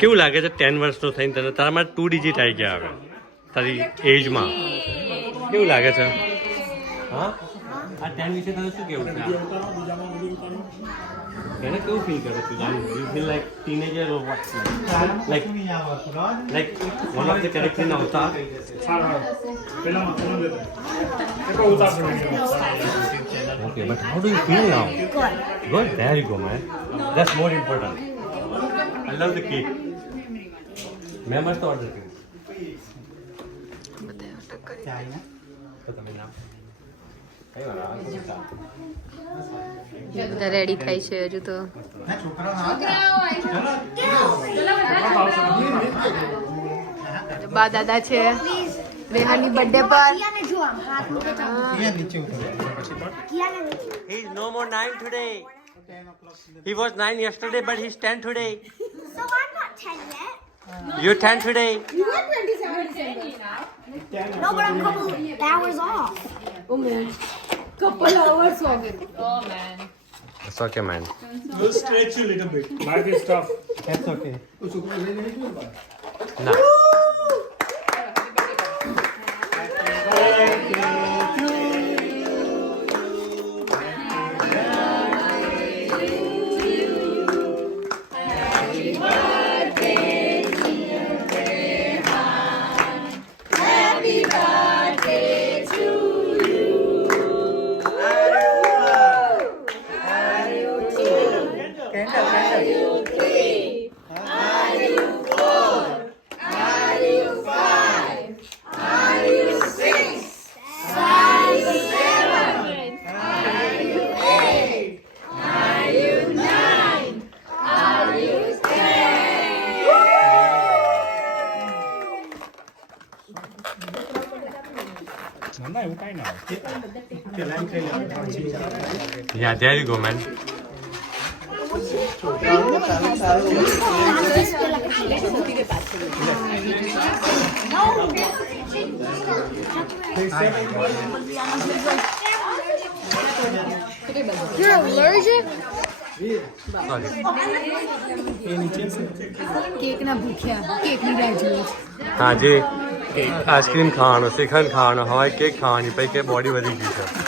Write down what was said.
કેવું લાગે છે 10 વર્ષનો થઈને તને તારામાં 2 ડિજિટ આવી ગયા હવે તારી એજમાં કેવું લાગે છે હા આ 10 વિશે તને શું કેવું છે એને કેવું ફીલ કરે છે you feel like teenager or vote like one of the character in અવતાર Okay, but how do you feel now? Good. There you go, man. That's more important. I love the cake. मैं मस्त ऑर्डर करूँ બધા રેડી થાય છે હજુ તો બા દાદા છે રેહાની બર્થડે પર He's no more 9 today. He was 9 yesterday, but he's 10 today. So I'm not 10 yet. You're 10 today. You are 27 now. No, but I'm a couple hours off. Oh man, couple hours of it. Oh man. It's okay, man. We'll stretch you a little bit. Life is tough. That's okay. Nah. Yeah, there you go, man. You're allergic? Cake ના ભૂખ્યા કેક ની રાહ જોઈએ હા જે આઈસ્ક્રીમ ખાવાનો શ્રીખંડ ખાવાનો હવાઈ કેક ખાવાની પછી કે બોડી વધી ગઈ છે